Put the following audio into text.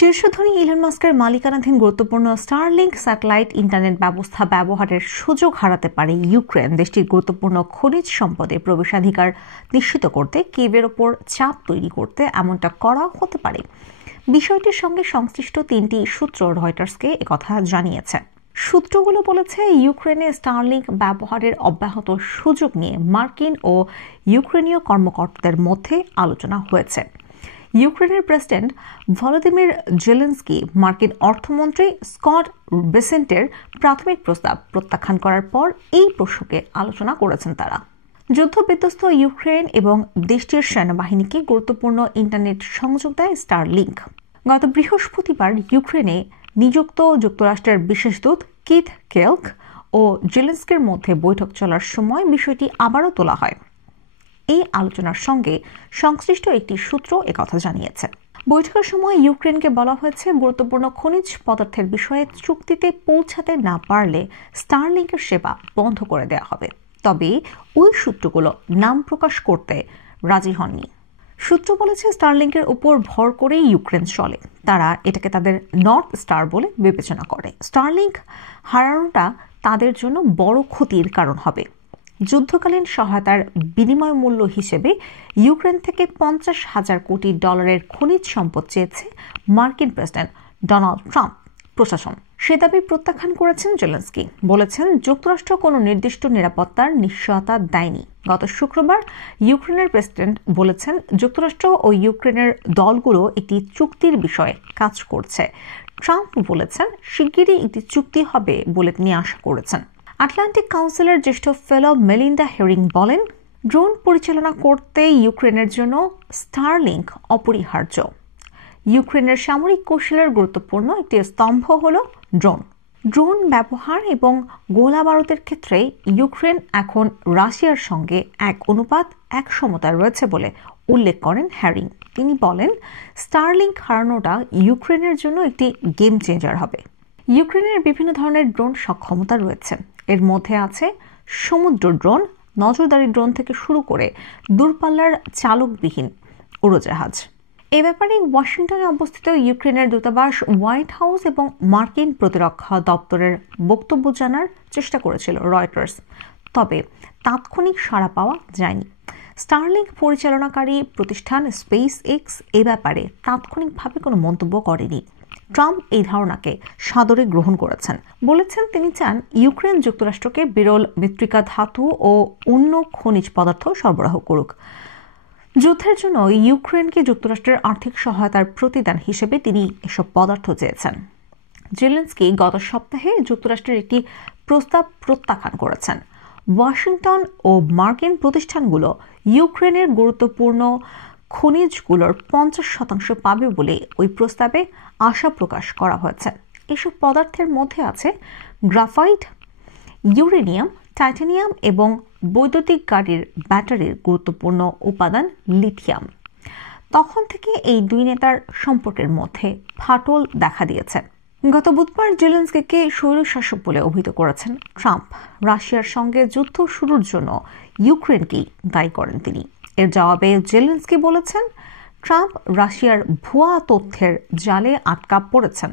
শীর্ষধনী Elon মাস্কের মালিকানাধীন গুরুত্বপূর্ণ স্টারলিংক স্যাটেলাইট ইন্টারনেট ব্যবস্থা ব্যবহারের সুযোগ হারাতে পারে ইউক্রেন। দেশটির গুরুত্বপূর্ণ খনিজ সম্পদে প্রবেশাধিকার নিশ্চিত করতে কিয়েভের ওপর চাপ তৈরি করতে এমনটা করা হতে পারে। বিষয়টির সঙ্গে সংশ্লিষ্ট তিনটি সূত্র রয়টার্সকে একথা জানিয়েছে। সূত্রগুলো বলেছে, ইউক্রেনে স্টারলিংক ব্যবহারের অব্যাহত সুযোগ নিয়ে মার্কিন ও ইউক্রেনীয় কর্মকর্তাদের মধ্যে আলোচনা হয়েছে। ইউক্রেনের প্রেসিডেন্ট ভলোদিমির জেলেনস্কি মার্কিন অর্থমন্ত্রী স্কট বেসেন্টের প্রাথমিক প্রস্তাব প্রত্যাখ্যান করার পর এই প্রসঙ্গে আলোচনা করেছেন তারা। যুদ্ধবিধ্বস্ত ইউক্রেন এবং দেশটির সেনাবাহিনীকে গুরুত্বপূর্ণ ইন্টারনেট সংযোগ দেয় স্টারলিংক। গত বৃহস্পতিবার ইউক্রেনে নিযুক্ত যুক্তরাষ্ট্রের বিশেষ দূত কিথ কেলক ও জেলেনস্কির মধ্যে বৈঠক চলার সময় বিষয়টি আবারও তোলা হয়। এই আলোচনার সঙ্গে সংশ্লিষ্ট একটি সূত্র একথা জানিয়েছে। বৈঠকের সময় ইউক্রেনকে বলা হয়েছে, গুরুত্বপূর্ণ খনিজ পদার্থের বিষয়ে চুক্তিতে পৌঁছাতে না পারলে স্টারলিংকের সেবা বন্ধ করে দেওয়া হবে। তবে ওই সূত্রগুলো নাম প্রকাশ করতে রাজি হননি। সূত্র বলেছে, স্টারলিংকের উপর ভর করেই ইউক্রেন চলে। তারা এটাকে তাদের নর্থ স্টার বলে বিবেচনা করে। স্টারলিংক হারানোটা তাদের জন্য বড় ক্ষতির কারণ হবে। যুদ্ধকালীন সহায়তার বিনিময় মূল্য হিসেবে ইউক্রেন থেকে $50,000 কোটি খনিজ সম্পদ চেয়েছে মার্কিন প্রেসিডেন্ট ডোনাল্ড ট্রাম্প প্রশাসন। সে দাবি প্রত্যাখ্যান করেছেন জেলেনস্কি। বলেছেন, যুক্তরাষ্ট্র কোনো নির্দিষ্ট নিরাপত্তার নিশ্চয়তা দেয়নি। গত শুক্রবার ইউক্রেনের প্রেসিডেন্ট বলেছেন, যুক্তরাষ্ট্র ও ইউক্রেনের দলগুলো একটি চুক্তির বিষয়ে কাজ করছে। ট্রাম্প বলেছেন, শিগগিরই একটি চুক্তি হবে বলে তিনি আশা করেছেন। আটলান্টিক কাউন্সিলের জ্যেষ্ঠ ফেলো মেলিন্ডা হেরিং বলেন, ড্রোন পরিচালনা করতে ইউক্রেনের জন্য স্টারলিংক অপরিহার্য। ইউক্রেনের সামরিক কৌশলের গুরুত্বপূর্ণ একটি স্তম্ভ হল ড্রোন ব্যবহার এবং গোলা বারুদের ক্ষেত্রে ইউক্রেন এখন রাশিয়ার সঙ্গে 1:1 সমতায় রয়েছে বলে উল্লেখ করেন হ্যারিং। তিনি বলেন, স্টারলিংক হারানোটা ইউক্রেনের জন্য একটি গেম চেঞ্জার হবে। ইউক্রেনের বিভিন্ন ধরনের ড্রোন সক্ষমতা রয়েছে। এর মধ্যে আছে সমুদ্র ড্রোন, নজরদারি ড্রোন থেকে শুরু করে দূরপাল্লার চালকবিহীন উড়োজাহাজ। এ ব্যাপারে ওয়াশিংটনে অবস্থিত ইউক্রেনের দূতাবাস, হোয়াইট হাউস এবং মার্কিন প্রতিরক্ষা দপ্তরের বক্তব্য জানার চেষ্টা করেছিল রয়টার্স, তবে তাৎক্ষণিক সাড়া পাওয়া যায়নি। স্টারলিংক পরিচালনাকারী প্রতিষ্ঠান স্পেস এক্স এ ব্যাপারে তাৎক্ষণিকভাবে কোনো মন্তব্য করেনি। ট্রাম্প এই ধারণাকে সাদরে গ্রহণ করেছেন। বলেছেন, তিনি চান ইউক্রেন যুক্তরাষ্ট্রকে বিরল মৃত্তিকা ধাতু ও অন্য খনিজ পদার্থ সরবরাহ করুক। যুদ্ধের জন্য ইউক্রেনকে যুক্তরাষ্ট্রের আর্থিক সহায়তার প্রতিদান হিসেবে তিনি এসব পদার্থ চেয়েছেন। জেলেনস্কি গত সপ্তাহে যুক্তরাষ্ট্রের একটি প্রস্তাব প্রত্যাখ্যান করেছেন। ওয়াশিংটন ও মার্কিন প্রতিষ্ঠানগুলো ইউক্রেনের গুরুত্বপূর্ণ খনিজগুলোর 50% পাবে বলে ওই প্রস্তাবে আশা প্রকাশ করা হয়েছে। এসব পদার্থের মধ্যে আছে গ্রাফাইট, ইউরেনিয়াম, টাইটানিয়াম এবং বৈদ্যুতিক গাড়ির ব্যাটারির গুরুত্বপূর্ণ উপাদান লিথিয়াম। তখন থেকে এই দুই নেতার সম্পর্কের মধ্যে ফাটল দেখা দিয়েছে। গত বুধবার জেলেনস্কিকে স্বৈরশাসক বলে অভিহিত করেছেন ট্রাম্প। রাশিয়ার সঙ্গে যুদ্ধ শুরুর জন্য ইউক্রেনকেই দায়ী করেন তিনি। এর জবাবে জেলেনস্কি বলেছেন, ট্রাম্প রাশিয়ার ভুয়া তথ্যের জালে আটকা পড়েছেন।